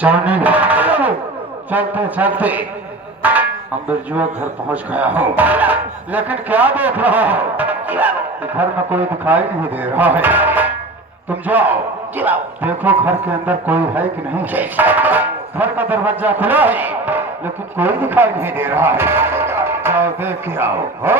चलने चलते चलते हम बिरजुआ घर पहुंच गया हूँ, लेकिन क्या देख रहा हो? घर में कोई दिखाई नहीं दे रहा है। तुम जाओ देखो घर के अंदर कोई है कि नहीं। घर का दरवाजा खुला है लेकिन कोई दिखाई नहीं दे रहा है। जाओ देख के आओ। हो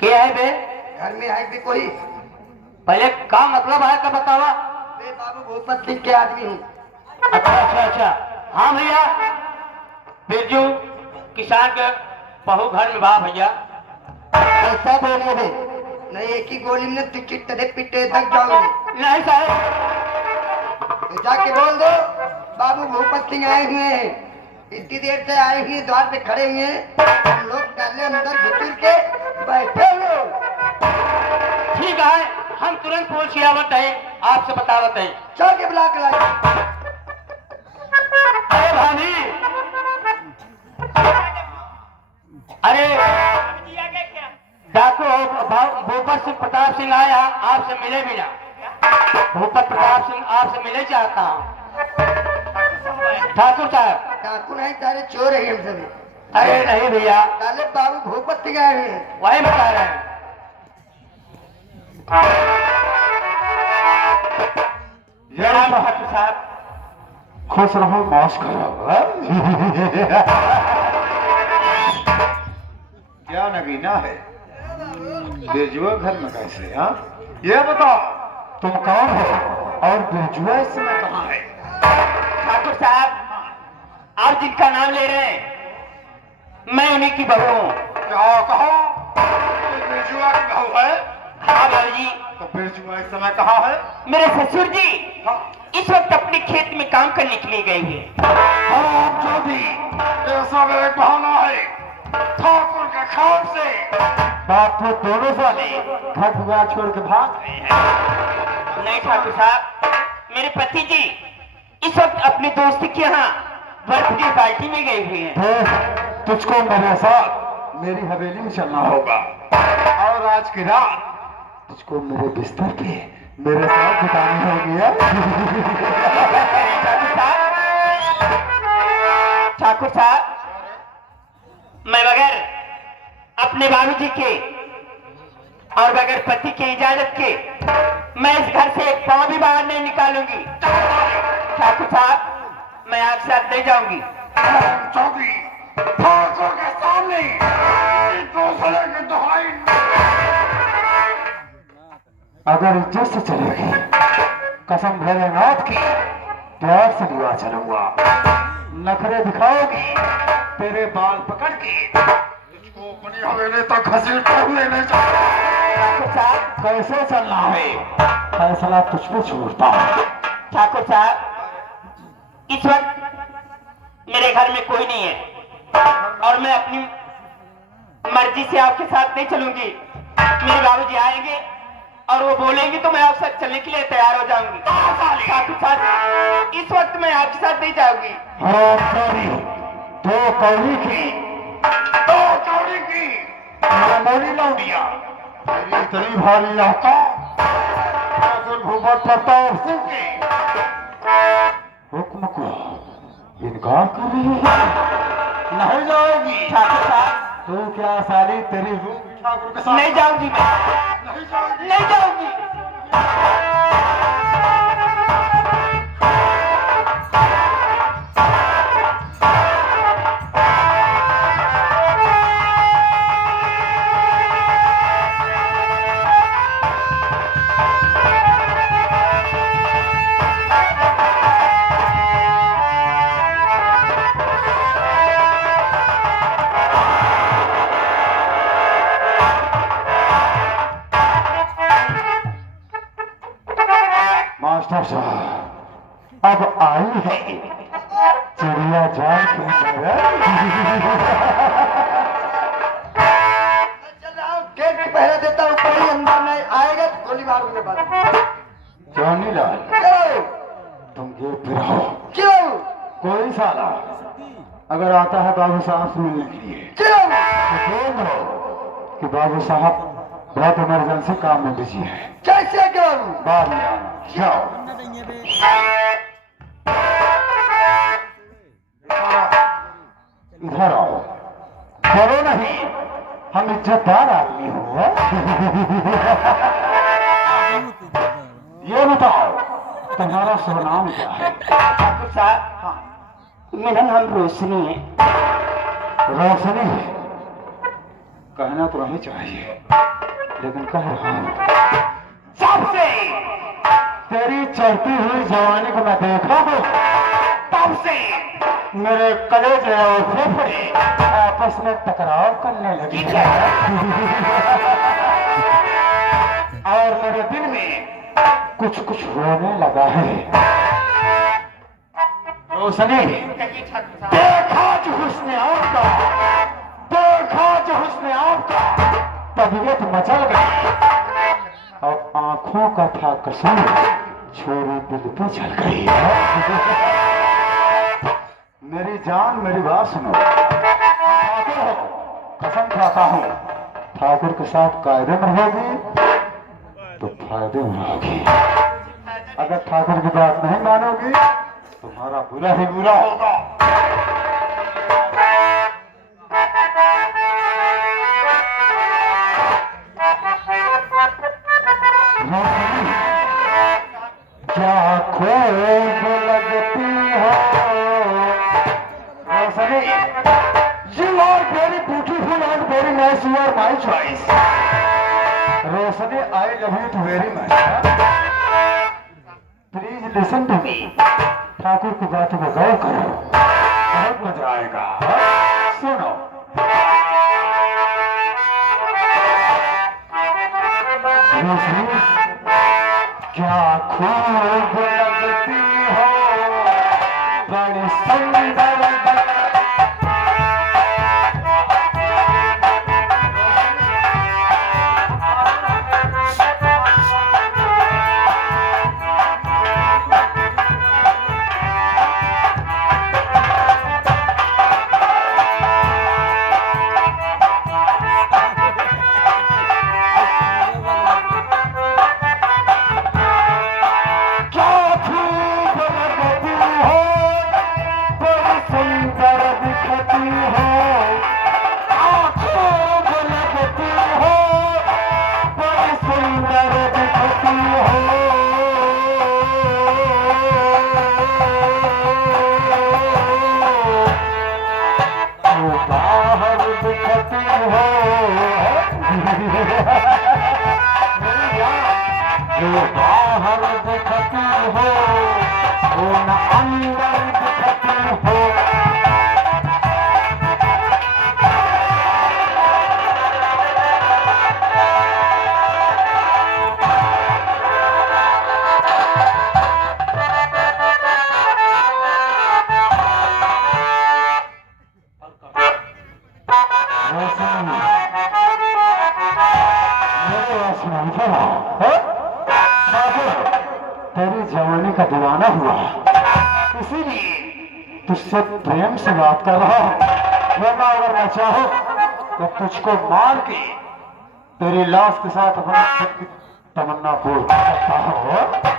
क्या है बे? घर में है भी कोई? पहले का मतलब है का बतावा। बे बाबू भूपत सिंह के आदमी हूँ। अच्छा। हाँ भैया, बिरजू किसान के बहू घर में बा भैया। ऐसा बोलिए बे, नहीं एक ही गोली में तू चिट्टे पिट्टे तक जाओगे। नहीं साहब, तो जाके बोल दो बाबू भूपत सिंह आए हुए हैं, इतनी देर से आए हुए द्वार पे खड़े हुए हैं, हम लोग पहले अंदर घुसूर के बैठे हुए। ठीक है, हम तुरंत पुलिस आवत है, आपसे बतावत है। चल के बुला के लाए। अरे भाभी, अरे डाकू भूपत सिंह प्रताप सिंह आया, आपसे मिले भी ना। भूपत प्रताप सिंह आपसे मिले चाहता हूँ। ठाकुर साहब। डाकू नहीं, सारे चोर है हम सभी। अरे नहीं भैया, पहले बाबू भूपत सिंह आए हुए हैं। वही बता रहे हैं। ठाकुर साहब, खुश रहो मौज करो। क्या नगीना है? बिरजुआ घर में कैसे? हाँ ये बताओ तुम कौन हो और बिरजुआ इस समय कहाँ है? ठाकुर साहब, आप जिनका नाम ले रहे हैं मैं उन्हीं की बहू हूँ। क्या कहो? बिरजुआ की बहू है? हाँ भाई जी। तो बिरजुआ इस समय कहाँ है? मेरे ससुर जी हाँ। इस वक्त अपने खेत में काम करने के लिए गए हैं। हाँ जो भी ऐसा मेरे बहाना है ठाकुर के खौफ से बाप तो दोनों साले घर दुआ छोड़ के भाग गए हैं। नहीं ठाकुर साहब, मेरे पति जी इस वक्त अपने दोस्त के यहाँ बर्थडे पार्टी में गए हुए हैं। तो तुझको मेरे साथ मेरी हवेली में चलना होगा और आज की रात तुझको मेरे बिस्तर पे मेरे साथ बितानी होगी। ठाकुर साहब, मैं बगैर अपने बाबूजी के और बगैर पति की इजाजत के मैं इस घर से एक पांव भी बाहर नहीं निकालूंगी। ठाकुर साहब, मैं आपके साथ नहीं जाऊंगी। चौधरी ठाकुर के सामने दूसरे की दुहाई अगर इज्जत से चलेगी कसम भोलेनाथ की प्यार से लिवा चलूंगा। नखरे दिखाओगी तेरे बाल पकड़ के तुझको अपनी हवेली तक घसीट कर लेने ठाकुर साहब, कैसे चलना है फैसला तुझ पे छोड़ता हूँ। ठाकुर साहब, इस वक्त मेरे घर में कोई नहीं है और मैं अपनी मर्जी से आपके साथ नहीं चलूंगी। मेरे बाबूजी आएंगे और वो बोलेंगे तो मैं आपके साथ चलने के लिए तैयार हो जाऊंगी। ठाकुर साहब, इस वक्त मैं आपके साथ नहीं जाऊंगी। दो कौड़ी की मोरी लौटिया तेरी इतनी भारी आता भूपत प्रताप सिंह के हुक्म को इनकार कर रही है। नहीं जाओगी? ठाकुर साहब, तू क्या साली तेरी रूह ठाकुर के साथ नहीं जाऊंगी मैं, नहीं जाओगी? नहीं जाऊंगी। मास्टर साहब अब आई है चिड़िया जान की चल रहा हूँ, गेट की पहरा देता हूँ, कोई अंदर नहीं आएगा तो गोली मारूंगा बाद। जॉनी लाल क्यों? तुम गेट पे रहो। क्यों? कोई साला अगर आता है बाबू साहब से मिलने के लिए क्यों? तो बोल दो कि बाबू साहब बहुत इमरजेंसी काम में बिजी है। कैसे करूं? बाद में आना, जाओ। इधर आओ। करो नहीं, हम इज्जतदार आदमी हो। ये बताओ तुम्हारा शुभ नाम क्या है? ठाकुर साहब, मेरा नाम रोशनी है। रोशनी कहना तो नहीं चाहिए, लेकिन कह रहा हूं। जब से तेरी चढ़ती हुई जवानी को मैं देखा हूं, तब से मेरे कलेजे और फेफड़े आपस में टकराव करने लगी है। और मेरे दिल में कुछ कुछ होने लगा है। रोशनी, देखा जो हुस्न आपका, देखा जो हुस्न आपका, तबीयत मचल गई और आंखों का था कसूर, छोरी दिल पे चल गई। मेरी जान, मेरी बात सुनो। ठाकुर हो, कसम खाता हूं, ठाकुर के साथ कायदे में रहोगी तो फायदे में रहोगी। अगर ठाकुर की बात नहीं मानोगी तुम्हारा बुरा ही बुरा होगा। क्या खूब लगती हो रोशनी, you are very beautiful and very nice, you are my choice। Roshni, I love you very much। Please listen to me। Thakur की बातों को गौर करो, बहुत मजा आएगा। सुनो। रोशनी, क्या खूब लगती हो, बड़ी सुंदर जो बाहर दिखती हो वो न अंदर दिखती हो। तेरी जवानी का दीवाना हुआ, इसीलिए तुझसे प्रेम से बात कर रहा हूँ। वरना अगर मैं चाहूँ तो तुझको मार के तेरी लाश के साथ अपने दिल की तमन्ना पूर्ण कर सकता हूँ।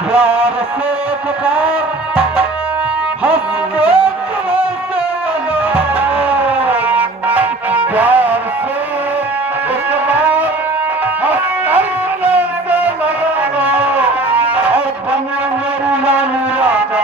प्यार से पुकार हंस के से प्यार से पुकार हंस से लगाना और बने मेरी नानी राजा।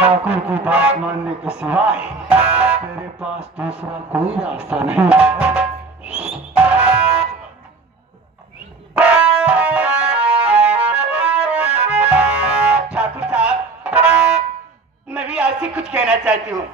ठाकुर की बात मानने के सिवाय तेरे पास दूसरा कोई रास्ता नहीं है। ठाकुर साहब, मैं भी आज से कुछ कहना चाहती हूँ।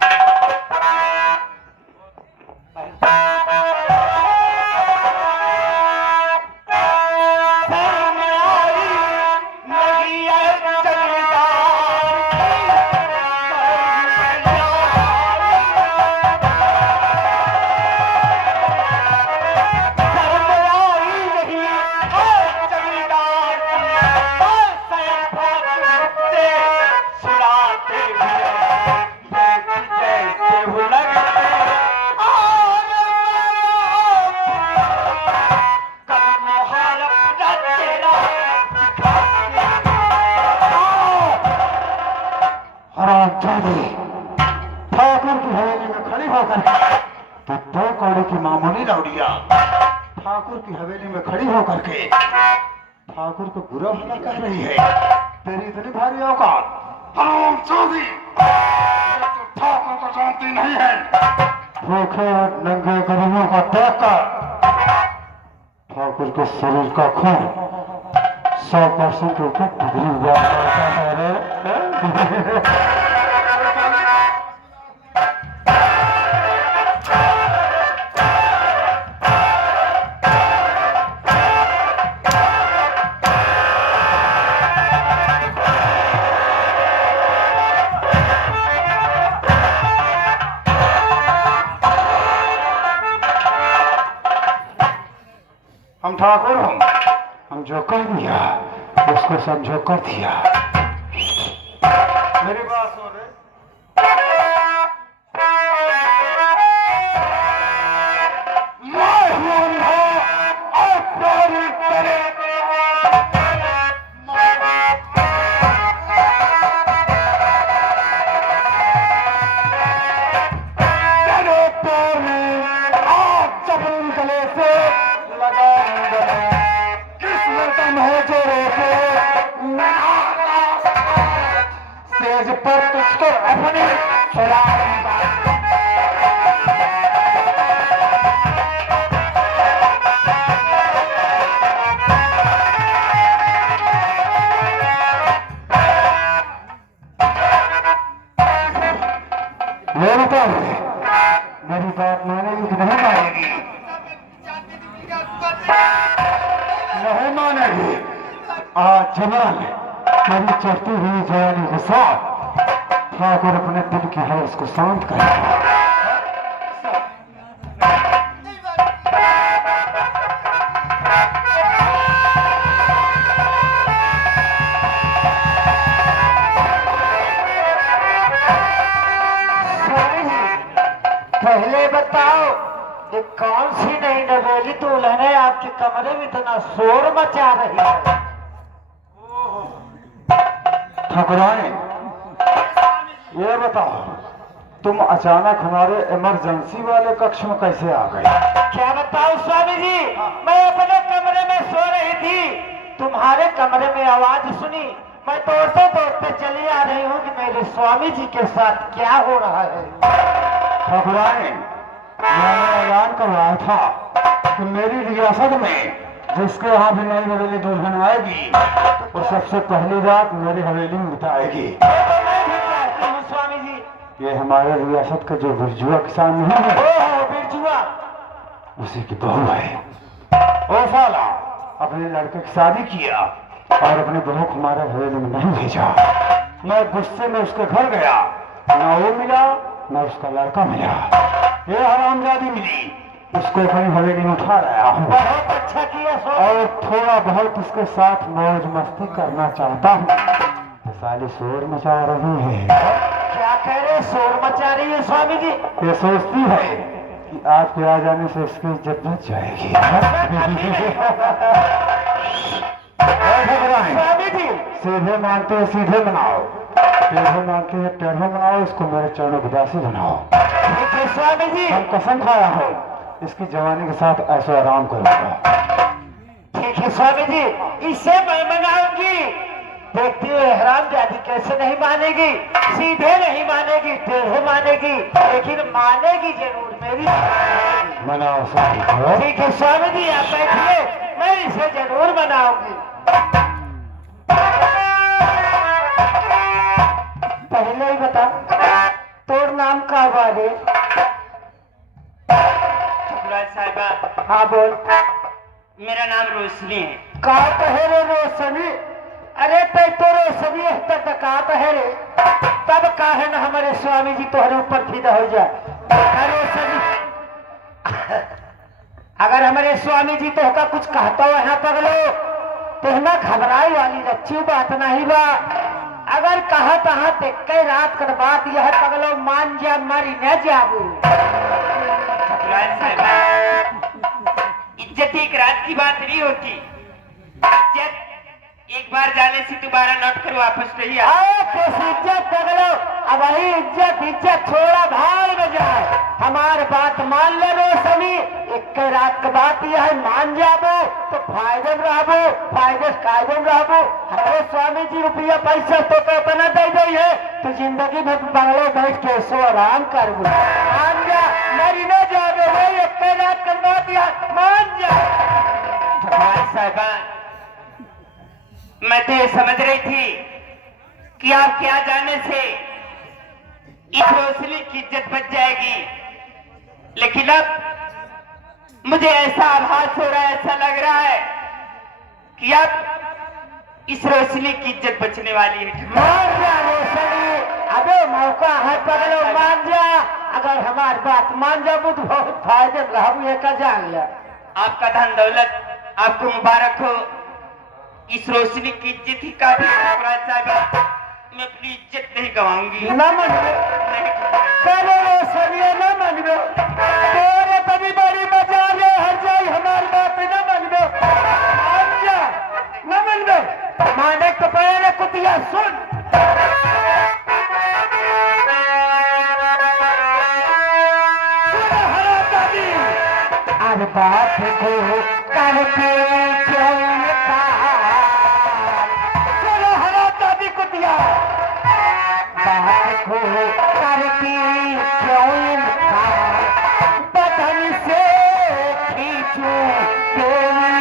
ठाकुर की हवेली में खड़ी होकर तो दो कौड़ी की मामूली लौड़िया ठाकुर की हवेली में खड़ी होकर के ठाकुर को बुरा भला कह रही है। तेरी इतनी भारी औकात हरामजादी, तो ठाकुर को जानती नहीं है। भूखे और नंगे गरीबों को देखकर ठाकुर के शरीर का खून 100% ऊपर बिगड़ी हुआ है। हम ठाकुर हम जो कर दिया उसको समझो कर दिया। मेरी बात सुन रहे, मैं हूं अंधा और प्यारी तेरे, तेरे पैर में आप जबरन गले से सेज पर तुझको अपनी मेरी बात मानेगी कि नहीं मानेगी? नहीं मानेगी। आज जवान मेरी चढ़ती हुई जवानी के साथ ठाकुर अपने दिल की हवस को शांत करेगा। पहले बताओ ये कौन सी नई नवेली दुल्हन है आपके कमरे में इतना शोर मचा रही है? ठाकुरानी, ये बताओ तुम अचानक हमारे इमरजेंसी वाले कक्ष में कैसे आ गए? क्या बताओ स्वामी जी, मैं अपने कमरे में सो रही थी, तुम्हारे कमरे में आवाज सुनी, मैं दौड़ते दौड़ते चली आ रही हूँ कि मेरे स्वामी जी के साथ क्या हो रहा है। ठाकुरानी, मैंने ऐलान करवाया था कि मेरी रियासत में जिसके यहाँ भी नई हवेली दुल्हन आएगी वो सबसे पहली रात मेरी हवेली में बिताएगी। स्वामी जी, ये हमारे रियासत का जो बिरजुआ किसान नहीं है, ओह बिरजुआ, उसी की बहू है। ओ साला, अपने लड़के की शादी किया और अपने बहू को हमारे हवेली में नहीं भेजा। मैं गुस्से में उसके घर गया, ना वो मिला ना उसका लड़का मिला। ये हरामजादी मिली, उसको अपनी हवेली में उठा रहा हूँ। बहुत अच्छा किया और थोड़ा बहुत उसके साथ मौज मस्ती करना चाहता हूँ। साली शोर मचा रही है। क्या कह रहे, शोर मचा रही है स्वामी जी? ये सोचती है कि आपके आ जाने से इसकी इज्जत बच जाएगी। स्वामी जी, सीधे मानते हैं सीधे बनाओ, टेढ़े मानते हैं टेढ़े बनाओ, इसको मेरे चरणों की दासी बनाओ। ठीक है स्वामी जी। हम कसम खाया हूँ इसकी जवानी के साथ ऐसा आराम करूंगा। ठीक है स्वामी जी, इसे मैं मनाऊंगी, देखती हो हराम जादी कैसे नहीं मानेगी, सीधे नहीं मानेगी, टेढ़े मानेगी, लेकिन मानेगी जरूर मेरी। मनाओ स्वामी को। ठीक है स्वामी जी आप बैठिए, मैं इसे जरूर मनाऊंगी। पहले ही बता तोर नाम का बारे। ठकुराइन साहिबा, हाँ बोल। मेरा नाम रोशनी है। का कहे रे रोशनी? अरे तो रोशनी है तब का कहे रे, तब काहे न हमारे स्वामी जी तोहरे ऊपर फिदा हो जाए। रोशनी अगर हमारे स्वामी जी तो का कुछ कहता हो यहाँ पगलो तो ना घबराई वाली अच्छी बात नहीं बा। अगर कहा तहा ते कई रात कर बात यह पगलो मान जा मारी न जाबू। ठकुराइन साहिबा, इज्जत एक रात की बात नहीं होती। इज्जत एक बार जाने से दोबारा लौट कर वापस नहीं आती। इज्जत पगलो, अब वही इज्जत छोड़ा भाग में जाए। हमार बात मान ले रोशनी, एक रात का बात यह है, मान जाबो तो फायदे में रहबो, फायदे कायदे में रहबो। हमारे स्वामी जी रुपया पैसा तो इतना दे दी है तो जिंदगी भर बंगले बैठ के सो आराम करबो। मान जा मरी न जाबे, वही एक रात का बात यह मान जा। ठकुराइन साहिबा, मैं तो ये समझ रही थी कि आप क्या जाने से इस रोशनी की इज्जत बच जाएगी, लेकिन अब मुझे ऐसा आभास हो रहा है, ऐसा लग रहा है कि अब इस रोशनी की इज्जत बचने वाली है। मान जा रोशनी, अबे मौका है पगलो, मान जा। अगर हमारी बात मान जाबू तो बहुत फायदे में रहबू, ये का जान ले। आपका धन दौलत आपको मुबारक हो। इस रोशनी की इज्जत ही काफी है ठकुराइन साहिबा, मैं अपनी इज्जत नहीं गवाऊंगी। न मनबे करे रोशनी, न मनबे तेरे तभी बड़ी मजा ले हर जाई, हमारी बात न मनबे। मान जा, न मनबे माने तो पहले कुतिया सुन। अब बात को करके क्यों चलो हरा दादी कुतिया, बात को करके क्यों बदन से खींचू तेरी।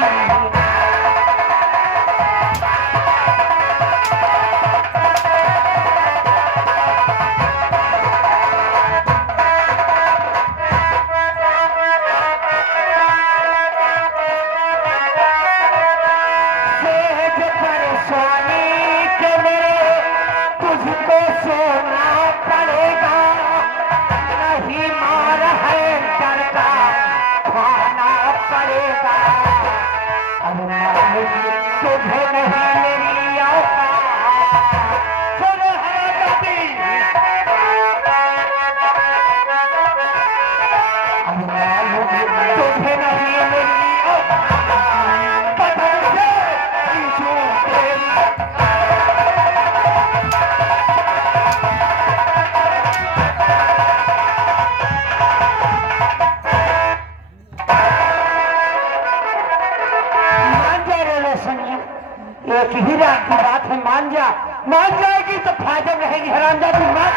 एक ही रात की बात है, मान जा। मान जाएगी तो फायदा रहेगी हरामजादी। मान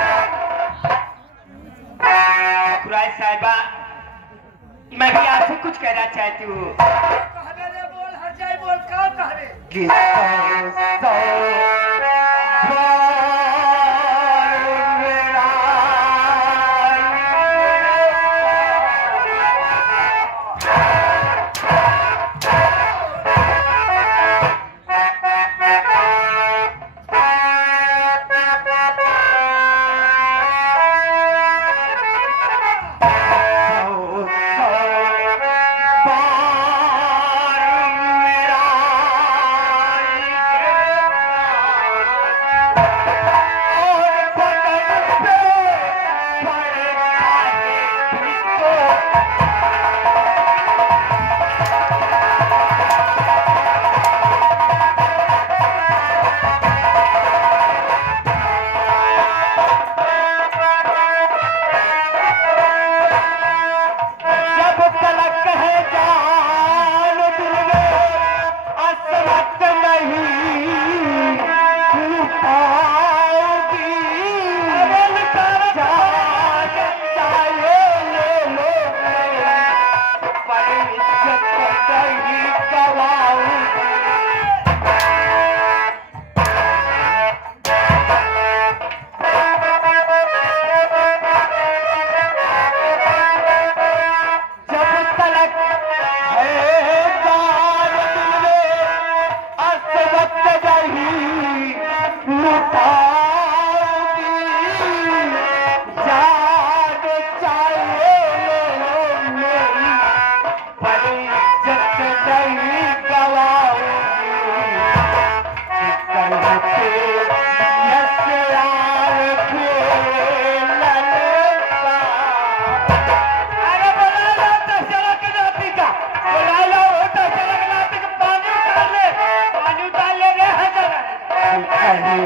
ठकुराइन साहिबा, मैं भी आपसे कुछ कहना चाहती हूँ। बोल हर जाए, बोल क्या कह रहे?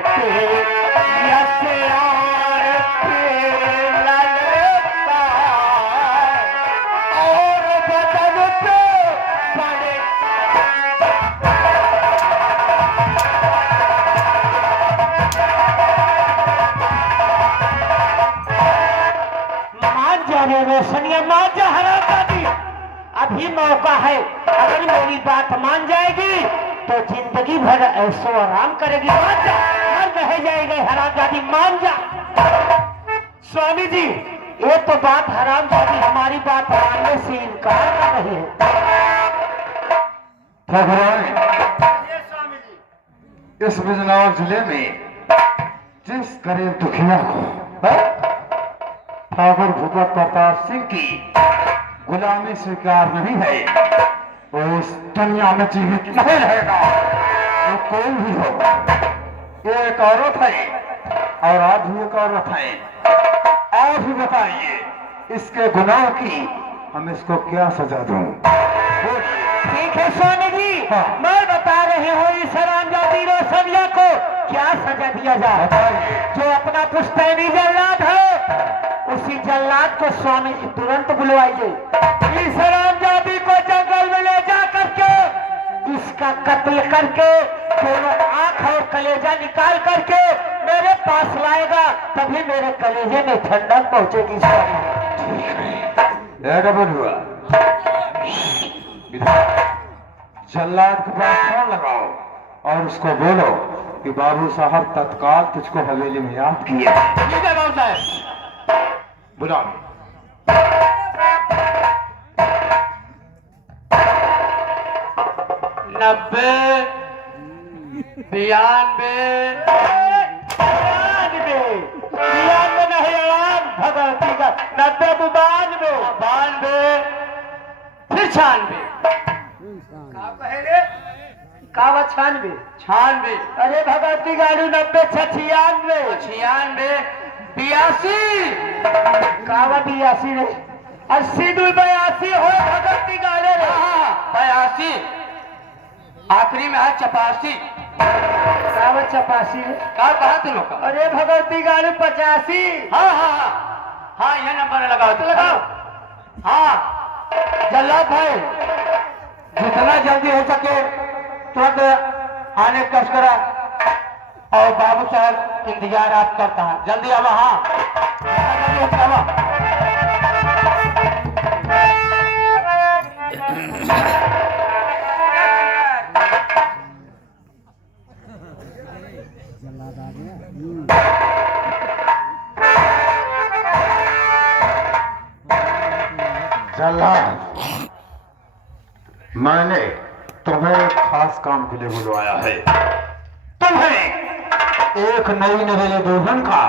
के यसियार के ललता और बदन पे पड़े मान जा रे रोशनिया, मान जा हरामी। अभी मौका है, अगर मेरी बात मान जाएगी तो जिंदगी भर ऐसो आराम करेगी। मान जा, मर रह जाएंगे हरामजादी, मान जा। स्वामी जी, ये तो बात हरामजादी हमारी बात मानने से इनकार कर रही है। भगवान, इस बिजनौर जिले में जिस गरीब दुखिया को ठाकुर भूपत प्रताप सिंह की गुलामी स्वीकार नहीं है, वो इस दुनिया में जीवित नहीं रहेगा। वो कोई भी हो, ये एक औरत है और आप भी एक औरत है। आप ही बताइए, इसके गुनाह की हम इसको क्या सजा दूं? ठीक है स्वामी जी, हाँ। मैं बता रही हूँ इस हरामजादी रोशनिया को क्या सजा दिया जाए। जो अपना पुश्तैनी जल्लाद है, उसी जल्लाद को स्वामी जी तुरंत बुलवाइए। इस हरामजादी को जंगल में ले जा करके इसका कत्ल करके दोनों आंख और कलेजा निकाल करके मेरे पास लाएगा, तभी मेरे कलेजे में ठंडक पहुंचेगी। हुआ जल्लाद के पास फोन लगाओ और उसको बोलो कि बाबू साहब तत्काल तुझको हवेली में याद किए। ठीक है बाबू साहब, बुलाओ। 90 92 नहीं आराम भगवती का 90 92 फिर 96 कावा 96 96 अरे भगवती गाड़ी 90 96 96 82 कावा 82 रे 80 दूर 82 हो भगवती गाड़ी रे 82 आखिरी में है 84 कावा 84 रे का कहा तुम लोग का? अरे भगवती गाड़ी 85 हाँ हाँ हाँ हाँ ये नंबर लगाओ तो लगाओ। हाँ जल्लाद भाई, जितना जल्दी हो सके तुरंत आने का कष्ट करा और बाबू साहब इंतजार आप करता है, जल्दी आवा। हाँ जल्दी आवा। जल्लाद, मैंने तुम्हें एक खास काम के लिए बुलवाया है। तुम्हें एक नई नवेले दुल्हन का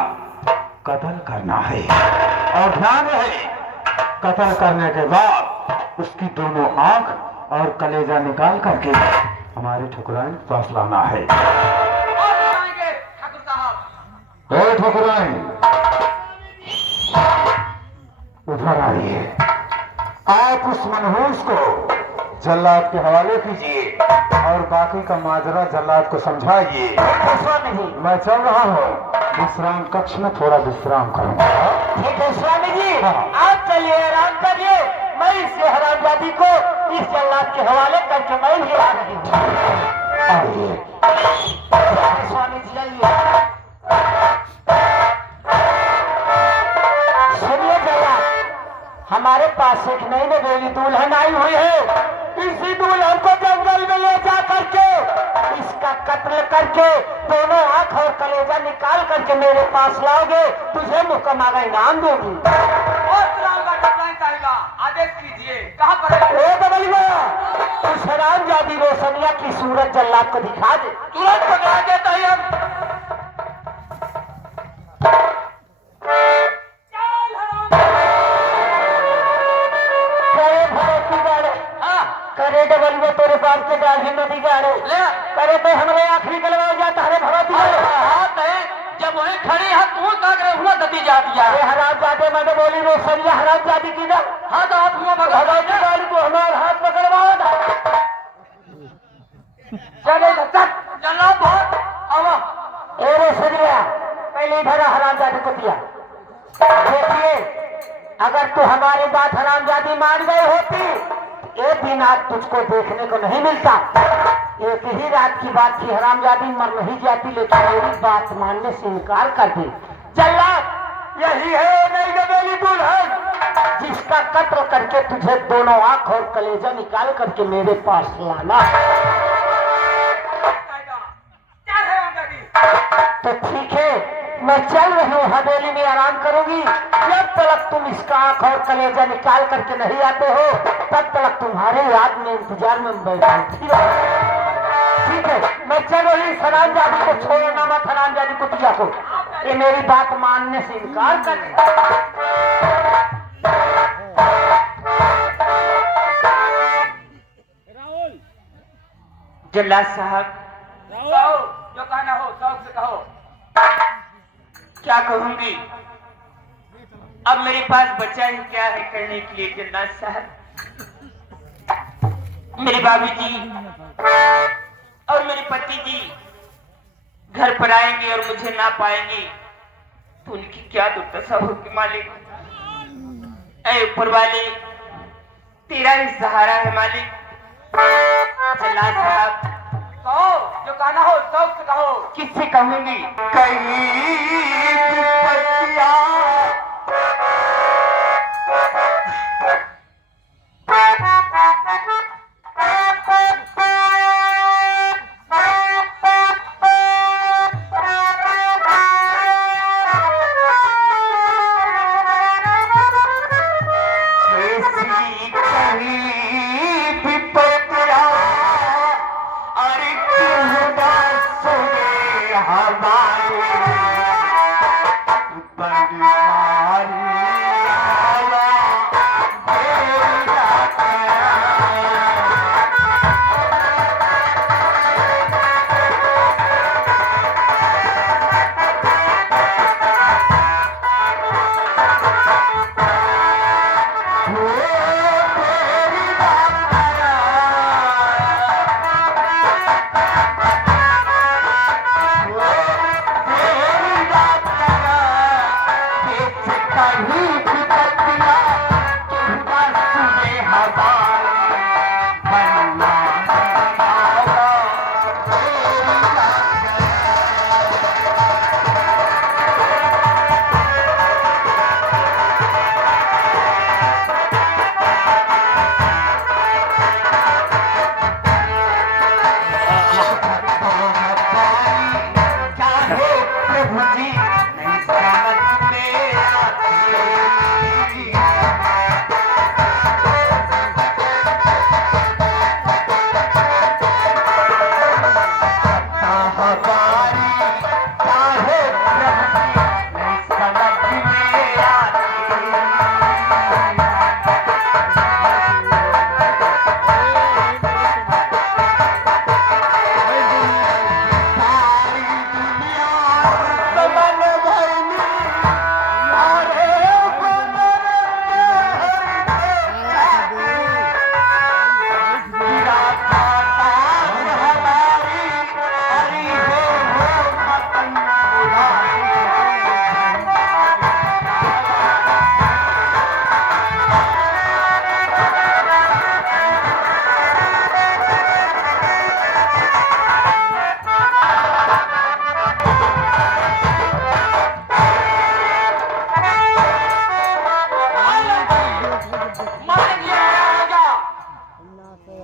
कत्ल करना है और ध्यान रहे, कत्ल करने के बाद उसकी दोनों आंख और कलेजा निकाल करके हमारे ठकुराइन के पास लाना है। ठकुराइन उधर आइए। आप उस मनहूस को जल्लाद के हवाले कीजिए और बाकी का माजरा जल्लाद को समझाइए। मैं चल रहा हूँ, विश्राम कक्ष में थोड़ा विश्राम करूंगा। ठीक है स्वामी जी, हाँ। आप चलिए आराम करिए, मैं इस हरामजादी को इस जल्लाद के हवाले करके मैं ही आ रही हूँ। आइए। स्वामी जी आइए। सुनिए जल्लाद, हमारे पास एक नई नवेली दुल्हन आई हुई है। इसी दुल्हन को जंगल में ले जा करके इसका कत्ल करके दोनों आंख और कलेजा निकाल करके मेरे पास लाओगे, तुझे मुकम्मल इनाम दूंगी। आदेश कीजिए, कहाँ पर है? ए बबलिया, उस हरामजादी रोशनिया की सूरत जल्लाद को दिखा दे। तुरंत पकड़ा देता ही हम। करे भगवती गाड़े, करे डबलिया तोरे बाप के गाढ़े नदी गाड़े, करे तो हमरे आखिरी गलवा जाता है भगवती गाड़े। हाथ है, जब वहीं खड़ी है तू का करे हुआ नदी जा दिया। अरे हरामजादे, मैंने बोली रोशनिया हरामजादी की ना। हाथ हाथ हुआ भगवती गाड़ी को हमारा हाथ पकड़वाओ ना। चले चल जल्लाद बहुत आवा। ए पहले इधर हरामजादी को दिया। देखिए अगर तू हमारी बात हरामजादी मान गई होती, एक दिन आज तुझको देखने को नहीं मिलता। एक ही रात की बात थी, हरामजादी मर नहीं जाती, लेकिन मेरी बात मानने से इनकार कर दी। जल्लाद यही है नई नवेली दुल्हन जिसका कत्ल करके तुझे दोनों आंख और कलेजा निकाल करके मेरे पास लाना। तो ठीक है, मैं चल रही हूँ, हवेली में आराम करूंगी। जब तक तुम इसका आंख और कलेजा निकाल करके नहीं आते हो, तब तक तुम्हारे याद में इंतजार में बैठी रहूंगी। ठीक है, मैं चल रही। हरामजादी को छोड़ना मत, हरामजादी कुतिया को। ये मेरी बात मानने से इनकार कर। जल्लाद साहब, कहो जो कहना हो, शौक से कहो। क्या कहूंगी, अब मेरे पास बचा ही क्या है करने के लिए। जल्लाद साहब, मेरे बाबूजी और मेरे पति जी घर पर आएंगे और मुझे ना पाएंगे तो उनकी क्या दुर्दशा होगी। मालिक, ऐ ऊपर वाले, तेरा ही सहारा है मालिक। जल्लाद साहब, कहो जो कहना हो, शौक से कहो। किससे कहूंगी?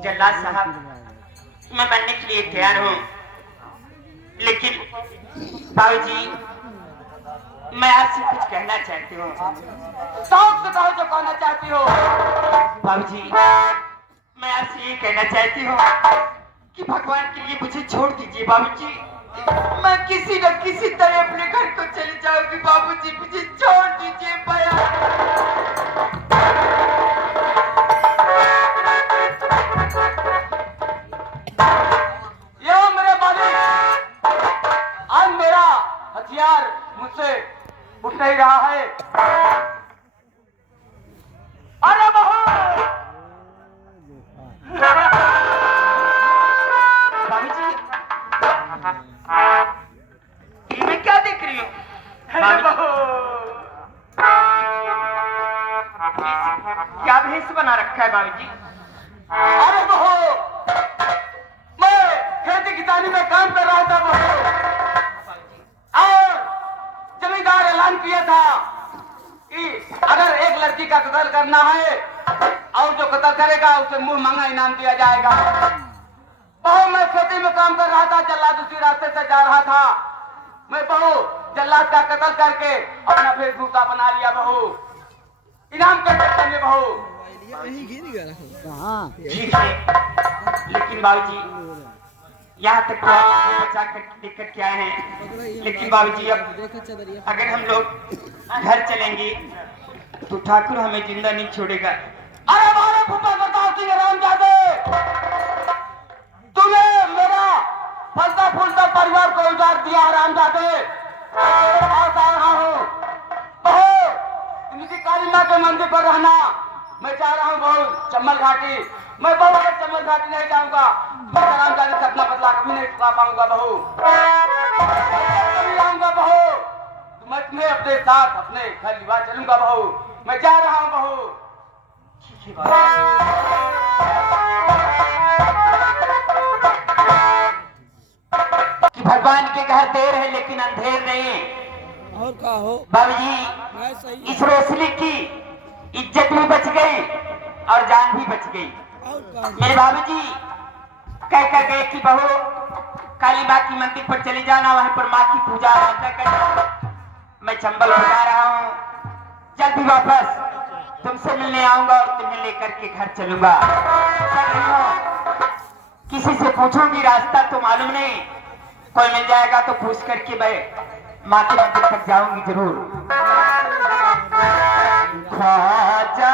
जल्लाद साहब, मैं बनने के लिए तैयार हूँ, लेकिन बाबूजी मैं आपसे कुछ कहना चाहती हूँ। शौक से कहो जो कहना चाहती हो। बाबूजी मैं आपसे ये कहना चाहती हूँ कि भगवान के लिए मुझे छोड़ दीजिए बाबूजी। मैं किसी न किसी तरह अपने घर को चली जाऊंगी बाबूजी, मुझे छोड़ दीजिए भैया। हथियार मुझसे उठ नहीं रहा है। अरे बहू, बाबूजी मैं क्या देख रही हूँ? अरे बहू क्या भेष बना रखा है बाबूजी? अरे बहू मैं खेती किसानी में काम कर रहा था बहू, और जमींदार ऐलान किया था कि अगर एक लड़की का कत्ल करना है और जो कत्ल करेगा उसे मुंह मांगा इनाम दिया जाएगा। बहू मैं खेती में काम कर रहा था, जल्लाद उसी रास्ते से जा रहा था। मैं बहू जल्लाद का कत्ल करके अपना वेशभूषा बना लिया बहू, इनाम कैसे देंगे बहू? ठीक है, लेकिन बाबूजी यहाँ तक तो आप बचा कर दिक्कत क्या है, लेकिन बाबूजी अब अगर हम लोग घर चलेंगे तो ठाकुर हमें जिंदा नहीं छोड़ेगा। अरे बारे फूफा बताओ कि रामजादे, तूने मेरा फलता फूलता परिवार को उजाड़ दिया रामजादे। पास आ रहा हूँ बहू, तुम इसी काली माँ के मंदिर पर रहना। मैं जा रहा हूँ बहू चम्बल घाटी। मैं बहू अगर चम्बल घाटी नहीं जाऊंगा तो रामजादे से अपना बदला कभी नहीं चुका पाऊंगा बहू। कभी आऊंगा बहू, मैं तुम्हें अपने साथ अपने घर लिवा चलूंगा बहू। मैं जा रहा हूँ बहू। कि भगवान के घर देर है लेकिन अंधेर नहीं। और का हो बाबूजी इस रोशनी की इज्जत भी बच गई और जान भी बच गई। मेरे बाबूजी कह कर गए कि बहू काली माँ की मंदिर पर चली जाना, वहीं पर माँ की पूजा आराधना करना। मैं चंबल जा रहा हूँ, जल्द ही वापस तुमसे मिलने आऊंगा और तुम्हें लेकर के घर चलूंगा। किसी से पूछूंगी रास्ता तो मालूम नहीं, कोई मिल जाएगा तो पूछ करके मैं माँ के मंदिर तक जाऊंगी जरूर। ख्वाजा